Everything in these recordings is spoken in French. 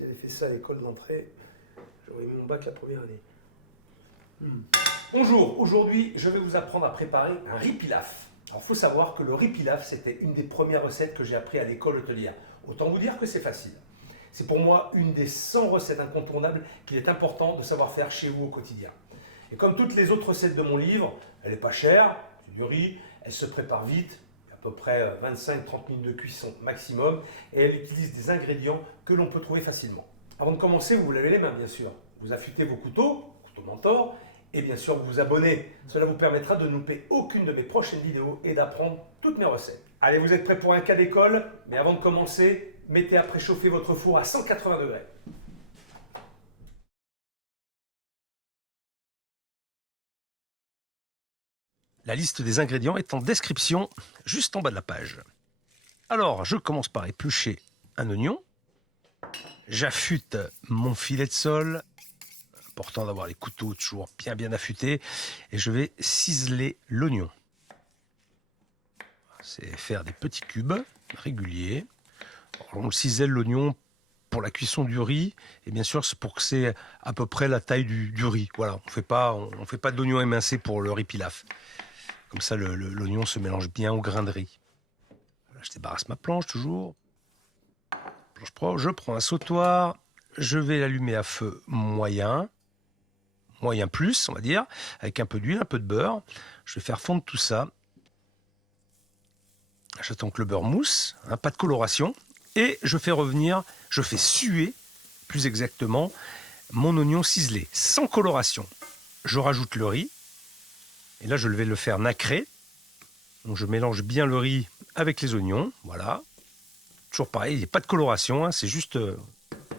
j'avais fait ça à l'école d'entrée, j'aurais mis mon bac la première année. Bonjour, aujourd'hui je vais vous apprendre à préparer un riz pilaf. Alors il faut savoir que le riz pilaf c'était une des premières recettes que j'ai appris à l'école hôtelière. Autant vous dire que c'est facile. C'est pour moi une des 100 recettes incontournables qu'il est important de savoir faire chez vous au quotidien. Et comme toutes les autres recettes de mon livre, elle n'est pas chère, c'est du riz, elle se prépare vite, à peu près 25-30 minutes de cuisson maximum, et elle utilise des ingrédients que l'on peut trouver facilement. Avant de commencer, vous vous lavez les mains bien sûr. Vous affûtez vos couteaux, couteau mentor, et bien sûr vous vous abonnez. Cela vous permettra de ne louper aucune de mes prochaines vidéos et d'apprendre toutes mes recettes. Allez, vous êtes prêts pour un cas d'école? Mais avant de commencer, mettez à préchauffer votre four à 180 degrés. La liste des ingrédients est en description, juste en bas de la page. Alors, je commence par éplucher un oignon. J'affûte mon filet de sole. Important d'avoir les couteaux toujours bien affûtés. Et je vais ciseler l'oignon. C'est faire des petits cubes réguliers. Alors, on cisèle l'oignon pour la cuisson du riz. Et bien sûr, c'est pour que c'est à peu près la taille du riz. Voilà, on ne fait pas de l'oignon émincé pour le riz pilaf. Comme ça, l'oignon se mélange bien au grain de riz. Voilà, je débarrasse ma planche toujours. Planche propre. Je prends un sautoir. Je vais l'allumer à feu moyen. Moyen plus, on va dire. Avec un peu d'huile, un peu de beurre. Je vais faire fondre tout ça. J'attends que le beurre mousse. Pas de coloration. Et je fais suer, plus exactement, mon oignon ciselé, sans coloration. Je rajoute le riz. Et là, je vais le faire nacrer. Donc, je mélange bien le riz avec les oignons. Voilà. Toujours pareil, il n'y a pas de coloration. Hein, c'est juste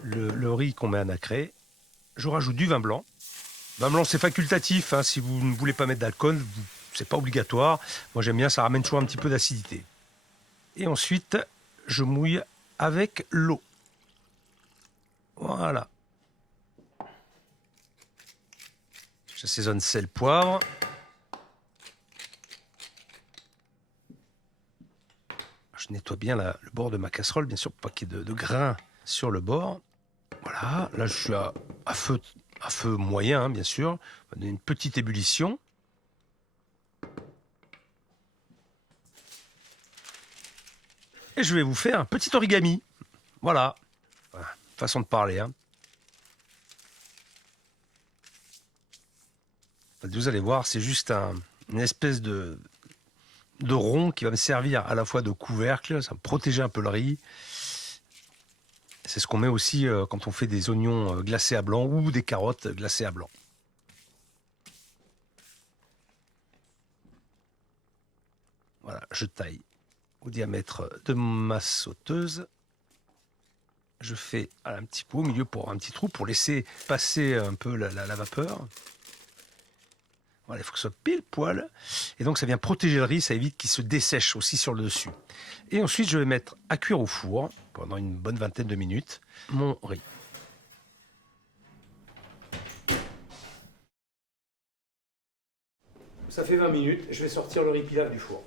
le riz qu'on met à nacrer. Je rajoute du vin blanc. Vin blanc, c'est facultatif. Hein, si vous ne voulez pas mettre d'alcool, c'est pas obligatoire. Moi, j'aime bien, ça ramène toujours un petit peu d'acidité. Et ensuite, je mouille avec l'eau. Voilà. J'assaisonne sel, poivre. Je nettoie bien le bord de ma casserole, bien sûr, pour pas qu'il y ait de grains sur le bord. Voilà, là je suis à feu moyen, hein, bien sûr. On va donner une petite ébullition. Et je vais vous faire un petit origami. Voilà, façon de parler. Hein. Vous allez voir, c'est juste une espèce de rond qui va me servir à la fois de couvercle, ça va me protéger un peu le riz. C'est ce qu'on met aussi quand on fait des oignons glacés à blanc ou des carottes glacées à blanc. Voilà, je taille au diamètre de ma sauteuse. Je fais un petit peu au milieu pour un petit trou pour laisser passer un peu la vapeur. Voilà, il faut que ce soit pile poil. Et donc ça vient protéger le riz, ça évite qu'il se dessèche aussi sur le dessus. Et ensuite je vais mettre à cuire au four pendant une bonne vingtaine de minutes mon riz. Ça fait 20 minutes, je vais sortir le riz pilaf du four.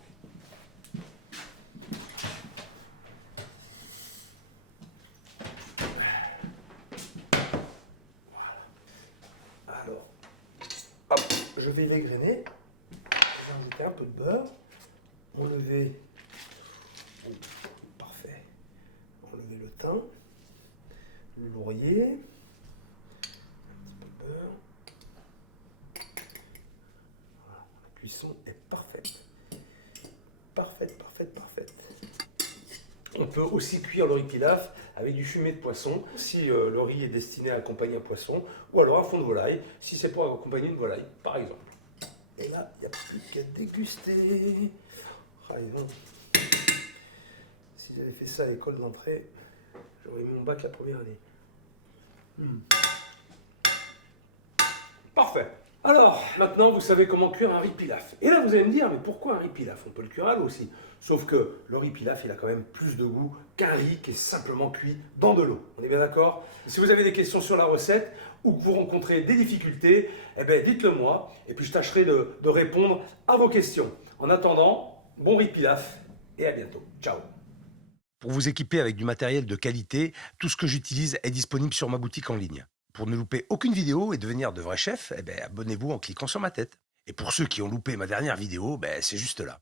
Alors, hop, je vais l'égrener, ajouter un peu de beurre, enlever, parfait, enlever le thym, le laurier, un petit peu de beurre. Voilà, la cuisson est parfaite. Parfaite. On peut aussi cuire le riz pilaf avec du fumet de poisson, si le riz est destiné à accompagner un poisson, ou alors un fond de volaille, si c'est pour accompagner une volaille, par exemple. Et là, il n'y a plus qu'à déguster. Ah, non. Si j'avais fait ça à l'école d'entrée, j'aurais mis mon bac la première année. Parfait. Alors, maintenant, vous savez comment cuire un riz pilaf. Et là, vous allez me dire, mais pourquoi un riz pilaf? On peut le cuire à l'eau aussi. Sauf que le riz pilaf, il a quand même plus de goût qu'un riz qui est simplement cuit dans de l'eau. On est bien d'accord? Si vous avez des questions sur la recette ou que vous rencontrez des difficultés, eh bien, dites-le moi. Et puis, je tâcherai de répondre à vos questions. En attendant, bon riz pilaf et à bientôt. Ciao. Pour vous équiper avec du matériel de qualité, tout ce que j'utilise est disponible sur ma boutique en ligne. Pour ne louper aucune vidéo et devenir de vrais chefs, abonnez-vous en cliquant sur ma tête. Et pour ceux qui ont loupé ma dernière vidéo, c'est juste là.